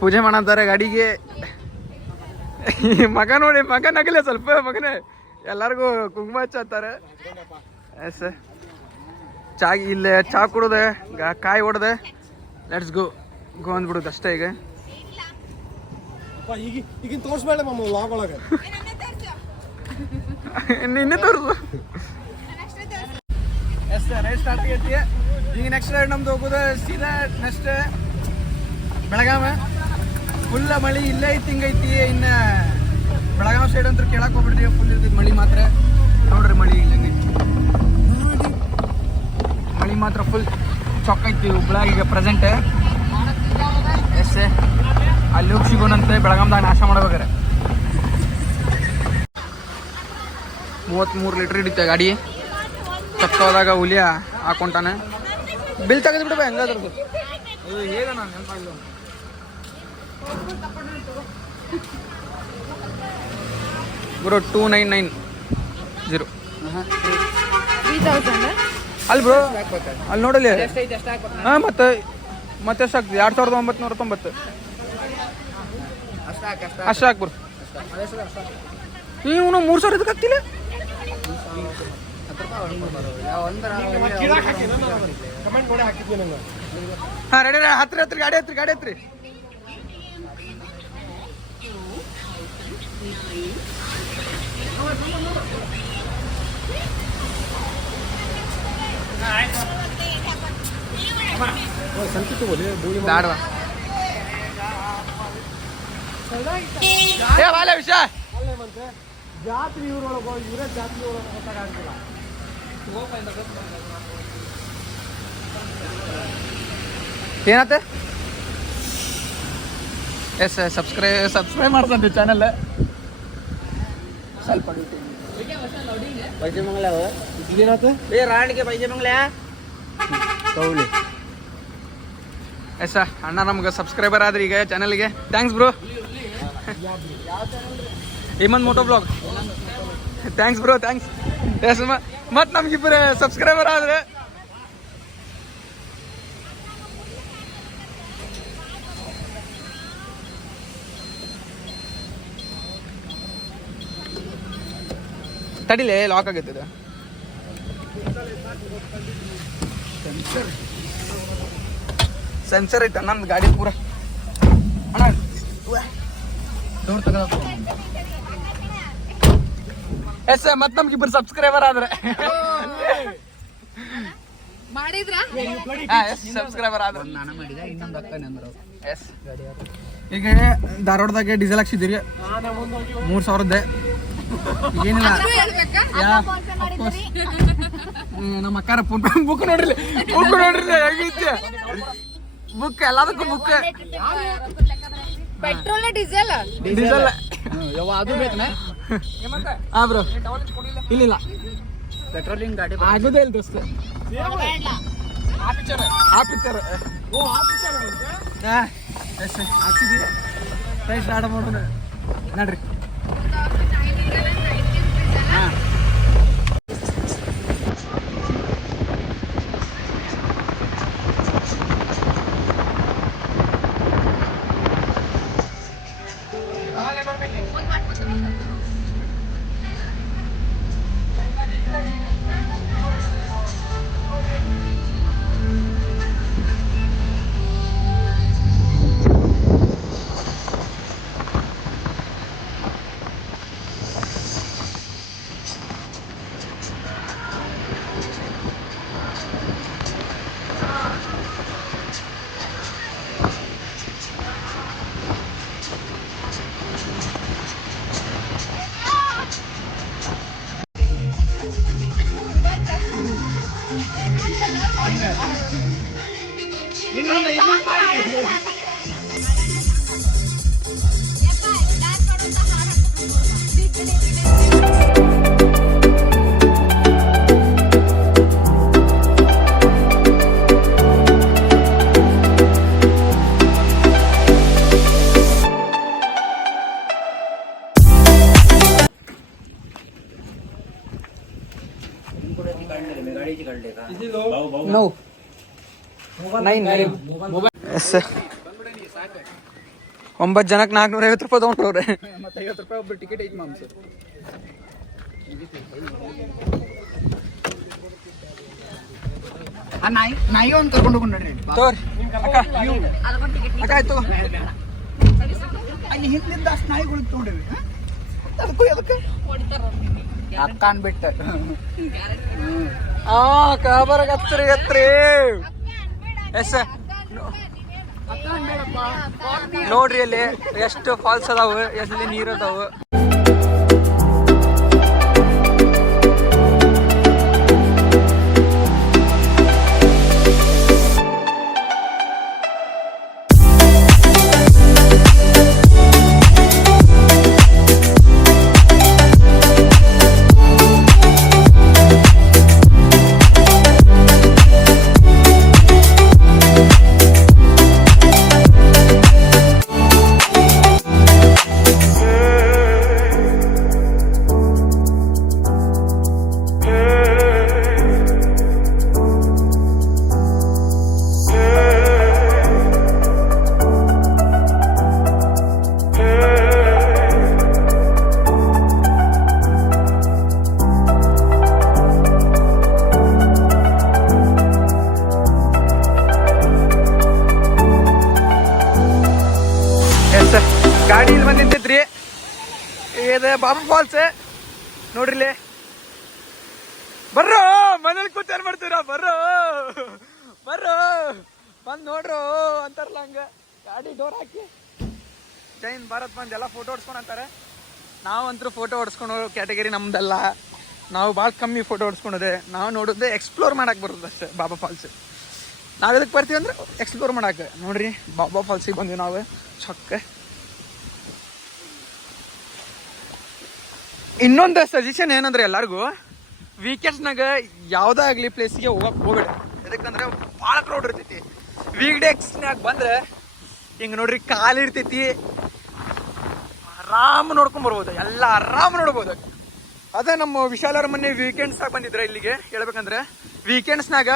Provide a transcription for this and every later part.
ಪೂಜೆ ಮಾಡಂತಾರೆ ಗಾಡಿಗೆ. ಮಗ ನೋಡಿ, ಮಗ ನಗಲೆ ಸ್ವಲ್ಪ ಮಗನೇ. ಎಲ್ಲರಿಗೂ ಕುಂಕುಮ ಹಚ್ಚತ್ತಾರೆ. ಎಸ್ ಚಾ ಇಲ್ಲೇ ಚಾ ಕುಡ್ದೆ, ಕಾಯಿ ಹೊಡ್ದೆ, ಲೆಟ್ಸ್ ಗೋ ಅಂದ್ಬಿಡುದು ಅಷ್ಟೇ. ಈಗ ಈಗಿನ ತೋರಿಸ್ಬೇಡ ಮಮ್ಮ ವ್ಲಾಗ್ ಒಳಗೆ. ನಿನ್ನೆ ತೋರಿಸು. ಎಸ್ ರೈಡ್ ಸ್ಟಾರ್ಟ್ ಆಗೈತಿ. ಈಗ ನೆಕ್ಸ್ಟ್ ರೈಡ್ ನಮ್ದು ಹೋಗೋದು ಸೀದಾ ನೆಕ್ಸ್ಟ್ ಬೆಳಗಾವ. ಫುಲ್ ಮಳಿ ಇಲ್ಲೇ ಐತಿ, ಹಿಂಗೈತಿ. ಇನ್ನು ಬೆಳಗಾವ್ ಸೈಡ್ ಅಂತೂ ಕೇಳಕ್ಕೆ ಹೋಗ್ಬಿಡ್ತೀವಿ, ಫುಲ್ ಇರ್ತೈತಿ ಮಳಿ ಮಾತ್ರ. ನೋಡ್ರಿ ಮಳಿ ಇಲ್ಲ ಹೆಂಗೈತಿ, ಮಳಿ ಮಾತ್ರ ಫುಲ್ ಚೊಕ್ಕೈತಿ ಹುಬ್ಳಾಗ ಈಗ ಪ್ರೆಸೆಂಟ್. ಎಸ್ ಅಲ್ಲಿ ಹೋಗಿ ಸಿಗೋಣಂತೆ ಬೆಳಗಾಂದಾಗ ನಾಶ ಮಾಡ್ಬೇಕಾರೆ. 33 ಲೀಟ್ರ್ ಹಿಡಿತೆ ಗಾಡಿ. ಚೊಕ್ಕದಾಗ ಹುಲಿಯ ಹಾಕೊಂತಾನೆ. ಬಿಲ್ ತೆಗೆದು ಬಿಡ್ಬ ಹೆಂಗಾದ್ರದ್ದು ಹೇಗ ನಾನು ನೆನಪಾಗಿಲ್ಲ. ಬ್ರೋ 2990 ಅಲ್ಲಿ ಬ್ರೋ ಅಲ್ಲಿ ನೋಡಲಿ. ಹಾಂ ಮತ್ತೆ ಎಷ್ಟಾಗ್ತದೆ? 2990 ಅಷ್ಟು ಹಾಕ್ ಬ್ರೋ. ನೀವು 3000 ಇದಕ್ಕೆ ಆಗ್ತಿಲ್ಲ. ಹಾಂ ರೆಡಿ ಹತ್ತಿರ ಗಾಡಿ ಹತ್ರಿ. ವಿಷಯ ಜಾತ್ರೆ ಇವರೇ ಜಾತ್ರೆ ಗೊತ್ತಾಗಲ್ಲ. ಏನತ್ತೆ? ಎಸ್ ಸಬ್ಸ್ಕ್ರೈಬ್ ಮಾಡ್ತಂತೆ ಚಾನಲ್. ಸ್ವಲ್ಪ पैसे मागल्या किती ना ते रांडके पैसे मागल्या कौले. ಎಸ್ ಅಣ್ಣ ನಮ್ಗೆ ಸಬ್ಸ್ಕ್ರೈಬರ್ ಆದ್ರಿ ಈಗ ಚಾನಲ್ಗೆ. Thanks bro. Hemanth moto blog. Thanks bro, thanks. Yes ಮತ್ತು ನಮ್ಗಿಬ್ಬರು ಸಬ್ಸ್ಕ್ರೈಬರ್ ಆದ್ರೆ ತಡಿಲೇ ಲಾಕ್ ಆಗೈತೆ. ಸೆನ್ಸರ್ ಐತೆ ನಮ್ದು ಗಾಡಿ ಪೂರ. ಅಣ್ಣ ಡೋರ್ ತಗೋ. ಎಸ್ ಮತ್ತೆ ನಮ್ಗಿಬ್ಬರು ಸಬ್ಸ್ಕ್ರೈಬರ್ ಆದ್ರೆ ಸಬ್ಸ್ಕ್ರೈಬರ್ ಆದ್ರೆ ನಾನು ಮಾಡಿದೆ. ಇನ್ನೊಂದು ಅಕ್ಕ ನಂದ್ರು. ಎಸ್ ಈಗ ಧಾರವಾಡದಾಗ ಡೀಸೆಲ್ ಹಾಕ್ಸಿದ್ದೀರಿ 3000. ಏನಿಲ್ಲ ನಮ್ಮ ಅಕ್ಕಾರ ಬುಕ್ ನೋಡ್ರಿ ಹೇಗೈತಿ ಬುಕ್. ಎಲ್ಲದಕ್ಕೂ ಬುಕ್. ಪೆಟ್ರೋಲ್ ಡೀಸೆಲ್ ಅದು ಬೇಕನ? ಹಾ ಬ್ರೋ ಇಲ್ಲ ಪೆಟ್ರೋಲಿಂಗ್ ಗಾಡಿ ಆಗೋದೇ ಇಲ್ಲ ದೋಸ್ತ. ಆ ಪಿಕ್ಚರ್ ಹಾಕ್ಸಿದ್ವಿ. ರೈಟ್ ಸ್ಟಾರ್ಟ್ ಮಾಡೋಣ ನೋಡ್ರಿ. ಹಾಂ No. ಎಸ್ 9 ಜನಕ್ಕೆ 450 ರೂಪಾಯಿ ತೊಗೊಂಡವ್ರೆ. ಮತ್ತೆ 50 ರೂಪಾಯಿ ಒಬ್ರು ಟಿಕೆಟ್ ಐತಿ ಮಾಮ್ ಸರ್. ನಾಯಿ ಒಂದು ಕರ್ಕೊಂಡು ಹೋಗ್ರಿ ತೋರಿ ಅಕ್ಕ ಆಯ್ತು. ಅಲ್ಲಿ ಹಿಂದಿಂದ ಅಷ್ಟು ನಾಯಿಗಳು ತೊಗೊಂಡಿವಿ. ಅದಕ್ಕೆ ಅಕ್ಕ ಅನ್ಬಿಟ್ಟು ಕಾಬಾರಾಗ ಹತ್ರಿ ಎಸ್ ನೋಡ್ರಿ ಅಲ್ಲಿ ಎಷ್ಟು ಫಾಲ್ಸ್ ಅದಾವು, ಎಲ್ಲಿ ನೀರು ಅದಾವು. ಗಾಡಿ ಇಲ್ಲಿ ಬಂದು ನಿಂತೈತ್ರಿ. ಇದು ಬಾಬಾ ಫಾಲ್ಸ್ ನೋಡ್ರಿಲಿ. ಬರ್ರೋ ಮನೇಲಿ ಕೂತ್ ಏನ್ ಮಾಡ್ತೀರ, ಬರ್ರೋ ಬಂದ್ ನೋಡ್ರು ಅಂತಾರಲ್ಲ ಹಂಗ. ಗಾಡಿ ಡೋರ್ ಹಾಕಿ ಜೈನ್ ಭಾರತ್ ಬಂದ್ ಎಲ್ಲ ಫೋಟೋ ಹೊಡ್ಸ್ಕೊಂಡು ಅಂತಾರೆ. ನಾವಂತರೂ ಫೋಟೋ ಹೊಡ್ಸ್ಕೊಂಡು ಕ್ಯಾಟಗರಿ ನಮ್ದಲ್ಲ. ನಾವು ಭಾಳ ಕಮ್ಮಿ ಫೋಟೋ ಹೊಡ್ಸ್ಕೊಂಡೋದೆ. ನಾವು ನೋಡೋದೇ ಎಕ್ಸ್ಪ್ಲೋರ್ ಮಾಡಕ್ಕೆ ಬರೋದು ಅಷ್ಟೇ ಬಾಬಾ ಫಾಲ್ಸ್. ನಾವು ಎದಕ್ಕೆ ಬರ್ತೀವಿ ಅಂದ್ರೆ ಎಕ್ಸ್ಪ್ಲೋರ್ ಮಾಡಕ್ಕೆ. ನೋಡ್ರಿ ಬಾಬಾ ಫಾಲ್ಸಿಗೆ ಬಂದ್ವಿ ನಾವು ಚೊಕ್ಕ. ಇನ್ನೊಂದು ಸಜೆಷನ್ ಏನಂದ್ರೆ ಎಲ್ಲರಿಗೂ ವೀಕೆಂಡ್ಸ್ನಾಗ ಯಾವುದೇ ಆಗಲಿ ಪ್ಲೇಸಿಗೆ ಹೋಗಕ್ಕೆ ಹೋಗ್ಬೇಡ. ಯಾಕಂದ್ರೆ ಭಾಳ ಕ್ರೌಡ್ ಇರ್ತೈತಿ. ವೀಕ್ ಡೇಸ್ನಾಗ ಬಂದ್ರೆ ಹಿಂಗೆ ನೋಡ್ರಿ ಕಾಲು ಇರ್ತೈತಿ, ಆರಾಮ್ ನೋಡ್ಕೊಂಡ್ ಬರ್ಬೋದು, ಎಲ್ಲ ಆರಾಮ್ ನೋಡ್ಬೋದು. ಅದೇ ನಮ್ಮ ವಿಶಾಲರ ಮೊನ್ನೆ ವೀಕೆಂಡ್ಸ್ನಾಗ ಬಂದಿದ್ರೆ ಇಲ್ಲಿಗೆ. ಹೇಳ್ಬೇಕಂದ್ರೆ ವೀಕೆಂಡ್ಸ್ನಾಗ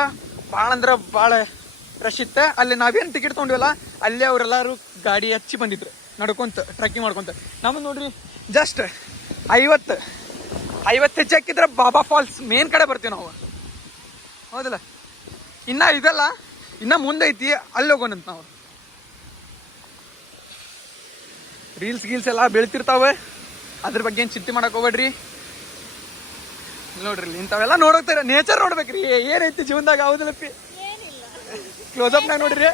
ಭಾಳ ಅಂದ್ರೆ ಭಾಳ ರಶ್ ಇತ್ತು. ಅಲ್ಲಿ ನಾವೇನು ಟಿಕೆಟ್ ತೊಗೊಂಡಿವಲ್ಲ ಅಲ್ಲೇ ಅವರೆಲ್ಲರೂ ಗಾಡಿ ಹಚ್ಚಿ ಬಂದಿದ್ರು ನಡ್ಕೊಂತ ಟ್ರೆಕ್ಕಿಂಗ್ ಮಾಡ್ಕೊಂತ. ನಮ್ಮದು ನೋಡ್ರಿ ಜಸ್ಟ್ 50 ಹೆಜ್ಜೆ ಹಾಕಿದ್ರೆ ಬಾಬಾ ಫಾಲ್ಸ್ ಮೇನ್ ಕಡೆ ಬರ್ತೀವಿ ನಾವು, ಹೌದಲ್ಲ. ಇನ್ನ ಇದಲ್ಲ, ಇನ್ನ ಮುಂದೆ ಐತಿ, ಅಲ್ಲಿ ಹೋಗೋಣಂತ ನಾವು. ರೀಲ್ಸ್ ಗೀಲ್ಸ್ ಎಲ್ಲ ಬೀಳ್ತಿರ್ತಾವೆ, ಅದ್ರ ಬಗ್ಗೆ ಏನು ಚಿಂತೆ ಮಾಡಕ್ ಹೋಗ್ಬೇಡ್ರಿ. ನೋಡ್ರಿ ಇಂಥವೆಲ್ಲ ನೋಡೋಗ್ತಾರೆ. ನೇಚರ್ ನೋಡ್ಬೇಕ್ರಿ, ಏನೈತಿ ಜೀವನದಾಗ, ಹೌದಲ್ಲಪ್ಪಿ. ಕ್ಲೋಸಪ್ನಾಗ ನೋಡ್ರಿ.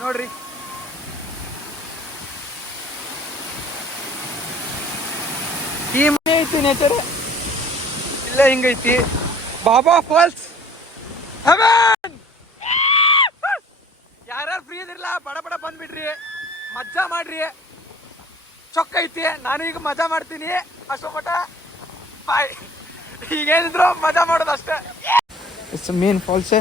ನೋಡ್ರಿ ಈ ಮನೆ ಐತಿ, ನೇಚರ್ ಇಲ್ಲ ಹಿಂಗೈತಿ. ಬಾಬಾ ಫಾಲ್ಸ್ ಯಾರ್ಯಾರು ಫ್ರೀ ಇದಿರಲ್ಲ ಬಡ ಬಂದ್ಬಿಡ್ರಿ, ಮಜಾ ಮಾಡ್ರಿ. ಚೊಕ್ಕ ಐತಿ. ನಾನು ಈಗ ಮಜಾ ಮಾಡ್ತೀನಿ ಅಷ್ಟೋ ಮಟ. ಬಾಯ್. ಈಗೇನಿದ್ರು ಮಜಾ ಮಾಡೋದು ಅಷ್ಟೇ. It's main falls.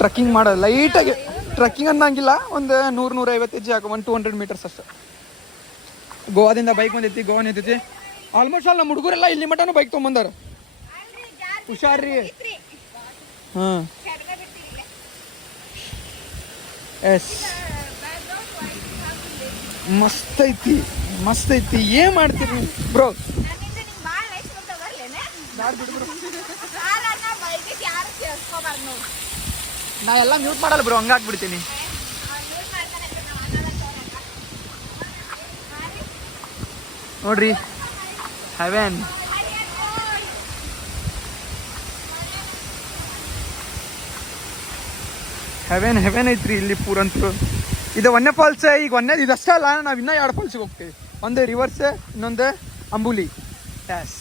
ಟ್ರಕ್ಕಿಂಗ್ ಮಾಡೋದು ಲೈಟಾಗಿ, ಟ್ರಕ್ಕಿಂಗ್ ಅನ್ನಂಗಿಲ್ಲ. ಒಂದು 100-150 ಹೆಜ್ಜೆ ಹಾಕೋ, 100-200 ಮೀಟರ್ಸ್ ಅಷ್ಟೇ. ಗೋವಾದಿಂದ ಬೈಕ್ ಬಂದೈತಿ, ಗೋವಾ ನಿಂತೈತಿ. ಆಲ್ಮೋಸ್ಟ್ ಆಲ್ ನಮ್ಮ ಹುಡುಗರೆಲ್ಲ ಇಲ್ಲಿ ಮಟನೂ ಬೈಕ್ ತೊಗೊಂಬಂದಾರ. ಹುಷಾರ್ರಿ. ಹಾಂ ಎಸ್ ಮಸ್ತ್ ಐತಿ. ಏನ್ ಮಾಡ್ತೀರಿ ಬ್ರೋ? ನಾ ಎಲ್ಲ ಮ್ಯೂಟ್ ಮಾಡಲ್ಲ ಬ್ರೋ, ಹಂಗಾಕ್ಬಿಡ್ತೀನಿ. ನೋಡ್ರಿ ಹೆವೆನ್. ಹೆವೆನ್ ಐತ್ರಿ ಇಲ್ಲಿ ಪೂರಂತರು. ಇದು ಒಂದೇ ಫಾಲ್ಸ್. ಈಗ ಒಂದೇ ಇದಷ್ಟೇ ಅಲ್ಲ, ನಾವು ಇನ್ನೂ 2 ಫಾಲ್ಸಿಗೆ ಹೋಗ್ತೀವಿ. ಒಂದು ರಿವರ್ಸ್, ಇನ್ನೊಂದು ಅಂಬುಲಿ. ಎಸ್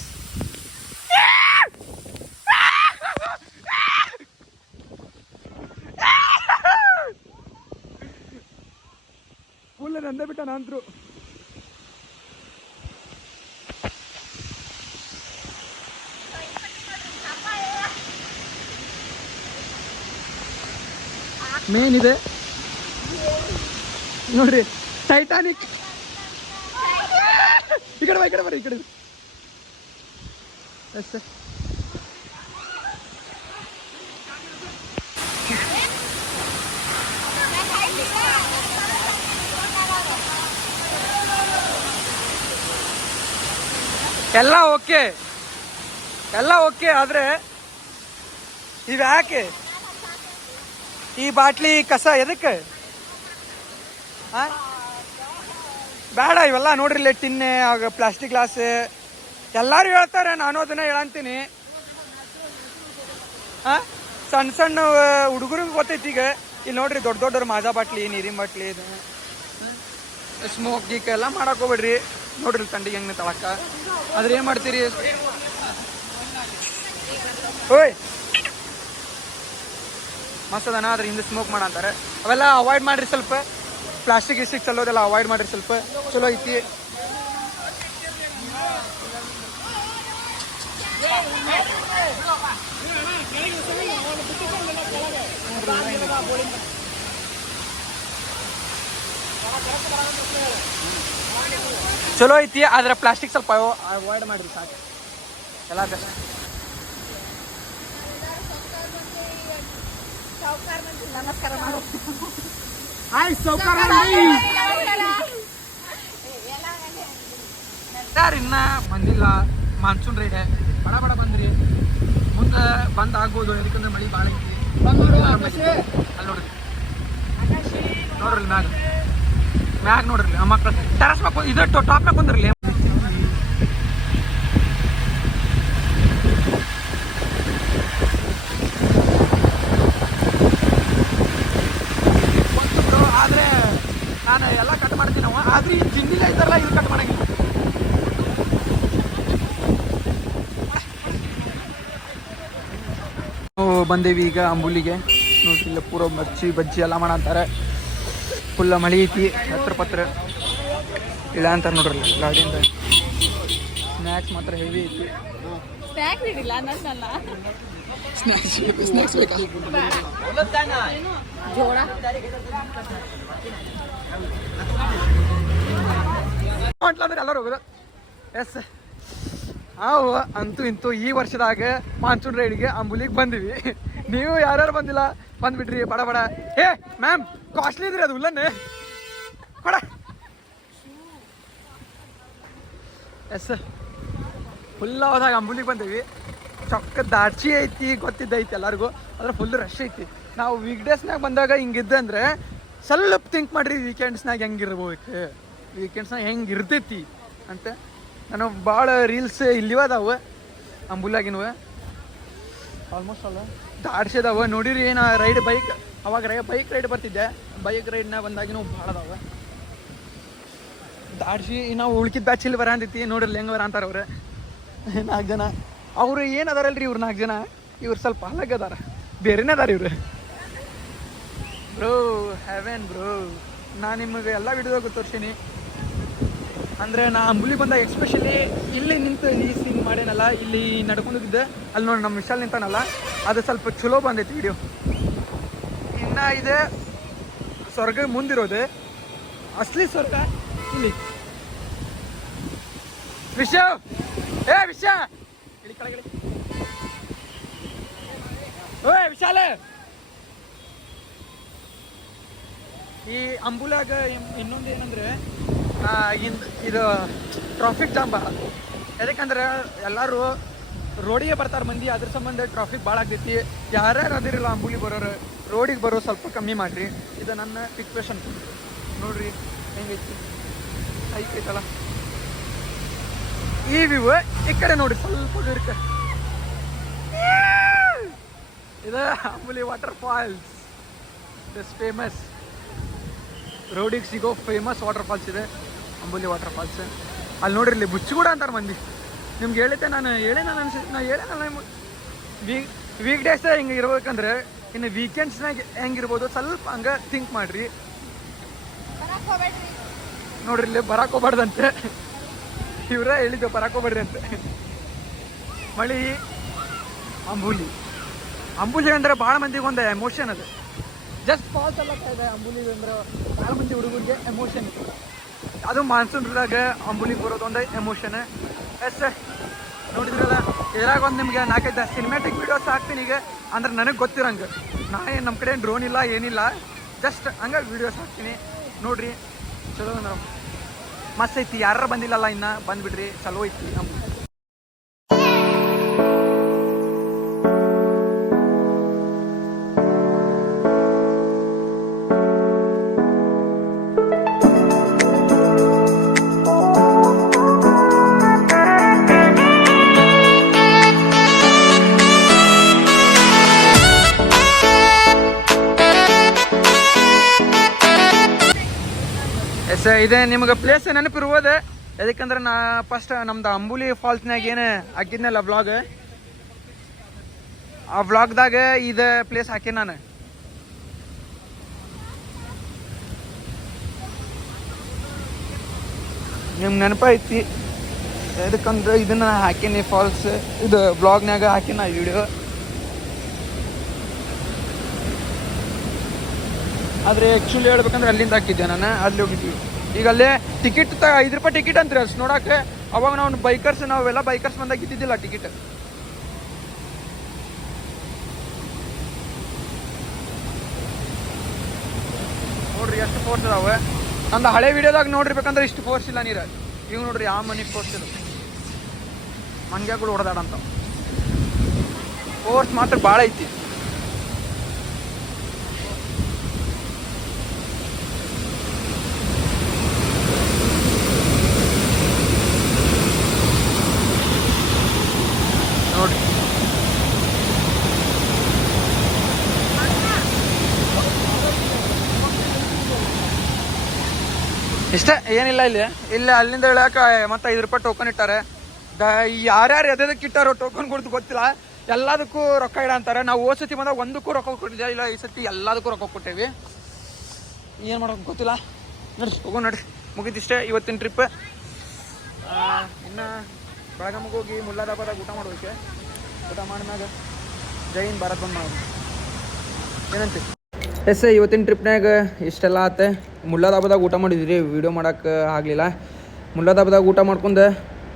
ಫುಲ್ ನಂದೇ ಬಿಟ್ಟ ನಾನಂತರು. ಮೇನ್ ಇದೆ ನೋಡ್ರಿ ಟೈಟಾನಿಕ್. ಈ ಕಡೆ ಬಾ, ಈ ಕಡೆ ಬರ್ರಿ, ಈ ಕಡೆ. Yes sir. ಎಲ್ಲ ಓಕೆ, ಎಲ್ಲ ಓಕೆ, ಆದ್ರೆ ಇವ್ ಯಾಕೆ ಈ ಬಾಟ್ಲಿ ಕಸ ಎದಕ್ಕೆ ಬೇಡ ಇವೆಲ್ಲ ನೋಡ್ರಿ. ಟಿನ್ನೆ ಆಗ ಪ್ಲಾಸ್ಟಿಕ್ ಗ್ಲಾಸ್ ಎಲ್ಲಾರು ಹೇಳ್ತಾರೆ, ನಾನು ಅದನ್ನ ಹೇಳಂತೀನಿ. ಸಣ್ಣ ಸಣ್ಣ ಹುಡುಗರಿಗೆ ಗೊತ್ತೈತಿ. ಈಗ ಇಲ್ಲಿ ನೋಡ್ರಿ ದೊಡ್ಡ ದೊಡ್ಡವ್ರು ಮಾಜಾ ಬಾಟ್ಲಿ, ನೀರಿನ ಬಾಟ್ಲಿ, ಇದು ಸ್ಮೋಕ್ ಗೀಕ್ ಎಲ್ಲ ಮಾಡಕ್ ಹೋಗ್ಬೇಡ್ರಿ. ನೋಡ್ರಿ ತಂಡಿಗೆ ಹೆಂಗ್ ತಳಕ. ಆದ್ರೆ ಏನ್ ಮಾಡ್ತೀರಿ? ಓಯ್ ಮಸ್ತ್ ಅದನ, ಆದ್ರೆ ಹಿಂದೆ ಸ್ಮೋಕ್ ಮಾಡಂತಾರೆ. ಅವೆಲ್ಲ ಅವಾಯ್ಡ್ ಮಾಡ್ರಿ ಸ್ವಲ್ಪ. ಪ್ಲಾಸ್ಟಿಕ್ ಗಿಸ್ಟಿಕ್ ಚಲೋದೆಲ್ಲ ಅವಾಯ್ಡ್ ಮಾಡ್ರಿ ಸ್ವಲ್ಪ. ಚಲೋ ಐತಿ. ಚಲೋ ಐತಿ, ಆದ್ರೆ ಪ್ಲಾಸ್ಟಿಕ್ ಸ್ವಲ್ಪ ಅವಾಯ್ಡ್ ಮಾಡ್ರಿ ಸಾಕು. ಎಲ್ಲ ನಮಸ್ಕಾರ ಮಾಡು. ಇನ್ನ ಬಂದಿಲ್ಲ. ಮಾನ್ಸೂನ್ ರೈಡ್ ಬಡ ಬಡ ಬಂದ್ರಿ. ಮುಂದೆ ಬಂದ್ ಆಗ್ಬೋದು, ಯಾಕಂದ್ರೆ ಮಳಿ ಭಾಳ ಐತಿ. ಅಲ್ಲಿ ನೋಡ್ರಿ, ನೋಡ್ರಿ ಮ್ಯಾಗ ನೋಡ್ರಿ ಆ ಮಕ್ಳು ಟೆರಸ್ ಮ್ಯಾಗ ಇದು ಟಾಪ್ ಮ್ಯಾಗ ಕುಂದ್ರಲಿ. ಆದ್ರೆ ನಾನು ಎಲ್ಲ ಕಟ್ ಮಾಡ್ತೀನಿ ನಾವು. ಆದ್ರೆ ಈ ಜಿನ್ನಿಲ್ಲ ಐತಲ್ಲ, ಇದು ಕಟ್ ಮಾಡಂಗಿಲ್ಲ. ಬಂದೇವಿ ಈಗ ಅಂಬುಲಿಗೆ. ನೋಡ್ರಿ ಇಲ್ಲ ಪೂರ ಮಚ್ಚಿ ಬಜ್ಜಿ ಎಲ್ಲ ಮಾಡಂತಾರೆ. ಫುಲ್ಲ ಮಳಿ ಐತಿ, ಹತ್ರ ಪತ್ರ ಇಲ್ಲ ಅಂತಾರೆ ನೋಡ್ರಿ ಗಾಡಿಯಿಂದ. ಸ್ನ್ಯಾಕ್ಸ್ ಮಾತ್ರ ಹೆವಿ ಐತಿ. ಸ್ನ್ಯಾಕ್ಸ್ ಬೇಕಾ? ಅಂದ್ರೆ ಎಲ್ಲರೂ ಹೋಗೋದು. ಎಸ್ ನಾವು ಅಂತೂ ಇಂತೂ ಈ ವರ್ಷದಾಗ ಮಾನ್ಸೂನ್ ರೈಡ್ಗೆ ಅಂಬುಲಿಗೆ ಬಂದಿವಿ. ನೀವು ಯಾರ್ಯಾರು ಬಂದಿಲ್ಲ ಬಂದ್ಬಿಟ್ರಿ ಬಡ ಬಡ. ಏ ಮ್ಯಾಮ್ ಕಾಸ್ಟ್ಲಿ ಇದ್ರಿ ಅದು ಉಲ್ಲನ್ನೇ ಕೊಡ. ಎಸ್ ಫುಲ್ ಹೋದಾಗ ಅಂಬುಲಿಗೆ ಬಂದೀವಿ. ಚೊಕ್ಕ ದಾಡ್ಚಿ ಐತಿ, ಗೊತ್ತಿದ್ದೈತಿ ಎಲ್ಲರಿಗೂ. ಅದ್ರ ಫುಲ್ ರಶ್ ಐತಿ. ನಾವು ವೀಕ್ಡೇಸ್ನಾಗ ಬಂದಾಗ ಹಿಂಗಿದ್ದಂದ್ರೆ ಸ್ವಲ್ಪ ಥಿಂಕ್ ಮಾಡ್ರಿ ವೀಕೆಂಡ್ಸ್ನಾಗ ಹೆಂಗಿರ್ಬೇಕು, ವೀಕೆಂಡ್ಸ್ನಾಗ ಹೆಂಗೆ ಇರ್ತೈತಿ ಅಂತ. ನಾನು ಭಾಳ ರೀಲ್ಸ್ ಇಲ್ಲಿವ ಅದಾವ ಅಂಬುಲಾಗಿನವ, ಆಲ್ಮೋಸ್ಟ್ ಅಲ್ಲ ದಾಡ್ಸಿದಾವ. ನೋಡಿರಿ ಏನು ರೈಡ್ ಬೈಕ್, ಅವಾಗ ಬೈಕ್ ರೈಡ್ ಬರ್ತಿದ್ದೆ. ಬೈಕ್ ರೈಡ್ನ ಬಂದಾಗಿನೂ ಭಾಳ ಅದಾವ ದಾಡ್ಸಿ. ನಾವು ಉಳ್ಕಿದ ಬ್ಯಾಚ್ ಇಲ್ಲಿ ಬರಂತೈತಿ. ನೋಡ್ರಿ ಹೆಂಗೆ ಬರ ಅಂತಾರೆ ಅವ್ರು 4 ಜನ. ಅವ್ರು ಏನು ಅದಾರಲ್ರಿ ಇವ್ರು 4 ಜನ, ಇವ್ರು ಸ್ವಲ್ಪ ಅಲಗ್ ಅದಾರ, ಬೇರೆನೇ ಅದಾರ ಇವ್ರು. ಬ್ರೋ ಹ್ಯಾವೆನ್ ಬ್ರೋ, ನಾನು ನಿಮಗೆ ಎಲ್ಲ ವಿಡಿಯೋದಾಗ ತೋರಿಸೀನಿ. ಅಂದರೆ ನಾ ಅಂಬುಲಿ ಬಂದಾಗ ಎಕ್ಸ್ಪೆಷಲಿ ಇಲ್ಲಿ ನಿಂತು ಈ ಸೀನ್ ಮಾಡೇನಲ್ಲ, ಇಲ್ಲಿ ನಡ್ಕೊಂಡಿದ್ದೆ ಅಲ್ಲಿ ನೋಡಿ ನಮ್ಮ ವಿಶಾಲ್ ನಿಂತಾನಲ್ಲ, ಅದು ಸ್ವಲ್ಪ ಚಲೋ ಬಂದೈತಿ ವಿಡಿಯೋ. ಇನ್ನು ಇದೆ ಸ್ವರ್ಗ ಮುಂದಿರೋದು, ಅಸಲಿ ಸ್ವರ್ಗ ಇಲ್ಲಿ. ವಿಷ ಏ ವಿಷ ಇಳಿ ಕೆಳಗಡೆ. ಓಯ್ ವಿಶಾಲ, ಈ ಅಂಬುಲಾಗ ಇನ್ನೊಂದು ಏನಂದ್ರೆ ಇದು ಟ್ರಾಫಿಕ್ ಜಾಮ್ ಭಾಳ. ಯಾಕಂದ್ರೆ ಎಲ್ಲರೂ ರೋಡಿಗೆ ಬರ್ತಾರೆ ಮಂದಿ, ಅದ್ರ ಸಂಬಂಧ ಟ್ರಾಫಿಕ್ ಭಾಳ ಆಗ್ತೈತಿ. ಯಾರ್ಯಾರು ಅದಿರಲ್ಲ ಅಂಬುಲಿ ಬರೋರು, ರೋಡಿಗೆ ಬರೋ ಸ್ವಲ್ಪ ಕಮ್ಮಿ ಮಾಡಿರಿ. ಇದು ನನ್ನ ರಿಕ್ವೆಷನ್. ನೋಡ್ರಿ ಹೆಂಗೈತಿ, ಐತೈತಲ್ಲ ಈ ವ್ಯೂ. ಈ ಕಡೆ ನೋಡಿ ಸ್ವಲ್ಪ ದೂರಕ್ಕೆ ಇದು Ambuli water falls, this famous ರೋಡಿಗೆ ಸಿಗೋ ಫೇಮಸ್ ವಾಟರ್ ಫಾಲ್ಸ್ ಇದೆ ಅಂಬುಲಿ ವಾಟರ್ ಫಾಲ್ಸ್. ಅಲ್ಲಿ ನೋಡ್ರಿ ಇಲ್ಲಿ ಬುಚ್ಚುಗೂಡ ಅಂತಾರೆ ಮಂದಿ. ನಿಮ್ಗೆ ಹೇಳಿದ್ದೆ ನಾನು, ಹೇಳೇನಲ್ಲ ಅನ್ಸುತ್ತೆ, ನಾನು ಹೇಳೇನಲ್ಲ ನಿಮ್ಗೆ. ವೀಕ್ ಡೇಸ್ ಹಿಂಗೆ ಇರ್ಬೇಕಂದ್ರೆ ಇನ್ನು ವೀಕೆಂಡ್ಸ್ನಾಗ ಹೆಂಗಿರ್ಬೋದು ಸ್ವಲ್ಪ ಹಂಗೆ ಥಿಂಕ್ ಮಾಡಿರಿ. ನೋಡ್ರಿ ಇಲ್ಲಿ ಬರಕ್ಕೆ ಹೋಗ್ಬಾರ್ದಂತೆ, ಇವರೇ ಹೇಳಿದ್ದು ಬರಕ್ಕೆ ಹೋಗ್ಬೇಡ್ರಿ ಅಂತ. ಮಳಿ ಅಂಬುಲಿ, ಅಂಬುಲಿ ಅಂದರೆ ಭಾಳ ಮಂದಿಗೆ ಒಂದು ಎಮೋಷನ್ ಅದು. ಜಸ್ಟ್ ಫಾಲ್ಸ್ ಎಲ್ಲ ಇದೆ ಅಂಬುಲಿ ಅಂದ್ರೆ ಭಾಳ ಮಂದಿ ಹುಡುಗರಿಗೆ ಎಮೋಷನ್, ಅದು ಮಾನ್ಸೂನ್ದಾಗ ಅಂಬುಲಿಗೆ ಬರೋದೊಂದು ಎಮೋಷನ್. ಎಸ್ ನೋಡಿದ್ರಲ್ಲ, ಇದ್ರಾಗ ಒಂದು ನಿಮಗೆ 4-5 ಸಿನಿಮ್ಯಾಟಿಕ್ ವೀಡಿಯೋಸ್ ಹಾಕ್ತೀನಿ ಈಗ, ಅಂದ್ರೆ ನನಗೆ ಗೊತ್ತಿರಂಗೆ. ನಾ ಏನು ನಮ್ಮ ಕಡೆ ಡ್ರೋನ್ ಇಲ್ಲ ಏನಿಲ್ಲ, ಜಸ್ಟ್ ಹಂಗೆ ವೀಡಿಯೋಸ್ ಹಾಕ್ತೀನಿ ನೋಡ್ರಿ. ಚಲೋ ಅಂದ್ರೆ ಮಸ್ತ್ ಐತಿ. ಯಾರು ಬಂದಿಲ್ಲಲ್ಲ ಇನ್ನು ಬಂದುಬಿಡ್ರಿ, ಚಲೋ ಐತಿ ನಮ್ಮ. ಎಸ್ ಇದೆ ನಿಮಗೆ ಪ್ಲೇಸ್ ನೆನಪಿರ್ಬೋದು. ಯಾಕಂದ್ರೆ ನಾ ಫಸ್ಟ್ ನಮ್ದು ಅಂಬುಲಿ ಫಾಲ್ಸ್ನಾಗ ಏನು ಹಾಕಿದ್ನಲ್ಲ ವ್ಲಾಗ್, ಆ ವ್ಲಾಗ್ದಾಗ ಇದು ಪ್ಲೇಸ್ ಹಾಕಿ ನಾನು. ನಿಮ್ಗೆ ನೆನಪೈತಿ ಎದಕ್ಕಂದ್ರೆ ಇದನ್ನ ಹಾಕೀನಿ ಫಾಲ್ಸ್, ಇದು ವ್ಲಾಗ್ನಾಗ ಹಾಕಿನ ವಿಡಿಯೋ. ಆದರೆ ಆ್ಯಕ್ಚುಲಿ ಹೇಳ್ಬೇಕಂದ್ರೆ ಅಲ್ಲಿಂದ ಹಾಕಿದ್ದೆ ನಾನು, ಅಲ್ಲಿ ಹೋಗಿದ್ವಿ. ಈಗ ಅಲ್ಲೇ ಟಿಕೆಟ್ 5 ರೂಪಾಯಿ ಟಿಕೆಟ್ ಅಂತ್ರಿ ಅಷ್ಟು ನೋಡೋಕೆ. ಅವಾಗ ನಾವೆಲ್ಲ ಬೈಕರ್ಸ್ ಬಂದಾಗ ಇದ್ದಿದ್ದಿಲ್ಲ ಟಿಕೆಟ್. ನೋಡ್ರಿ ಎಷ್ಟು ಫೋರ್ಸ್ ಅದಾವೆ. ನಂದು ಹಳೆ ವಿಡಿಯೋದಾಗ ನೋಡಿರ್ಬೇಕಂದ್ರೆ ಇಷ್ಟು ಫೋರ್ಸ್ ಇಲ್ಲ ನೀರು. ಈಗ ನೋಡ್ರಿ ಯಾವ ಮನೆಗೆ ಫೋರ್ಸ್ ಇಲ್ಲ, ಮಂಗ್ಯಾಗಳು ಹೊಡೆದಾಡಂತ ಫೋರ್ಸ್ ಮಾತ್ರ ಭಾಳ ಐತಿ. ನೋಡಿ ಇಷ್ಟ ಏನಿಲ್ಲ. ಇಲ್ಲಿ ಅಲ್ಲಿಂದ ಹೇಳಕ್ಕೆ ಮತ್ತೆ 5 ರೂಪಾಯಿ ಟೋಕನ್ ಇಟ್ಟಾರೆ. ಯಾರ್ಯಾರು ಎದಕ್ಕೆ ಇಟ್ಟಾರೋ ಟೋಕನ್ ಕೊಡ್ತು ಗೊತ್ತಿಲ್ಲ. ಎಲ್ಲದಕ್ಕೂ ರೊಕ್ಕ ಇಡ ಅಂತಾರೆ. ನಾವು ಹೋದ ಸತಿ ಬಂದಾಗ ಒಂದಕ್ಕೂ ರೊಕ್ಕ ಕೊಟ್ಟಿದ್ದೆ ಇಲ್ಲ, ಈ ಸತಿ ಎಲ್ಲದಕ್ಕೂ ರೊಕ್ಕ ಕೊಟ್ಟೇವಿ. ಏನು ಮಾಡೋಕೆ ಗೊತ್ತಿಲ್ಲ. ನೋಡ್ರಿ ಹೋಗೋ ನೋಡ್ರಿ, ಮುಗಿದಿಷ್ಟೇ ಇವತ್ತಿನ ಟ್ರಿಪ್. ಇನ್ನು ಬೆಳಗಾಮಿಗೆ ಹೋಗಿ ಮುಲ್ಲಾದಾಬಾದಾಗ ಊಟ ಮಾಡ್ಬೇಕು. ಊಟ ಮಾಡಿದಾಗ ಜೈ ಹಿಂದ್ ಭಾರತ್ ಬಂದ್ ಮಾಡೋದು ಏನಂತ. ಎಸ್ ಇವತ್ತಿನ ಟ್ರಿಪ್ನಾಗ ಇಷ್ಟೆಲ್ಲ ಆತ. ಮುಲ್ಲಾದಾಬಾದಾಗ ಊಟ ಮಾಡಿದ್ರಿ, ವೀಡಿಯೋ ಮಾಡೋಕೆ ಆಗಲಿಲ್ಲ. ಮುಲ್ಲಾದಾಬಾದಾಗ ಊಟ ಮಾಡ್ಕೊಂಡು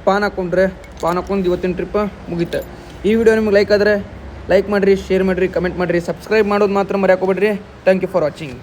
ಪಾನ್ ಹಾಕ್ಕೊಂಡು ಇವತ್ತಿನ ಟ್ರಿಪ್ ಮುಗೀತು. ಈ ವಿಡಿಯೋ ನಿಮ್ಗೆ ಲೈಕ್ ಆದರೆ ಲೈಕ್ ಮಾಡಿರಿ, ಶೇರ್ ಮಾಡಿರಿ, ಕಮೆಂಟ್ ಮಾಡಿರಿ, ಸಬ್ಸ್ಕ್ರೈಬ್ ಮಾಡೋದು ಮಾತ್ರ ಮರೆಯೋಕೆ ಹೋಗ್ಬೇಡ್ರಿ. Thank you for watching.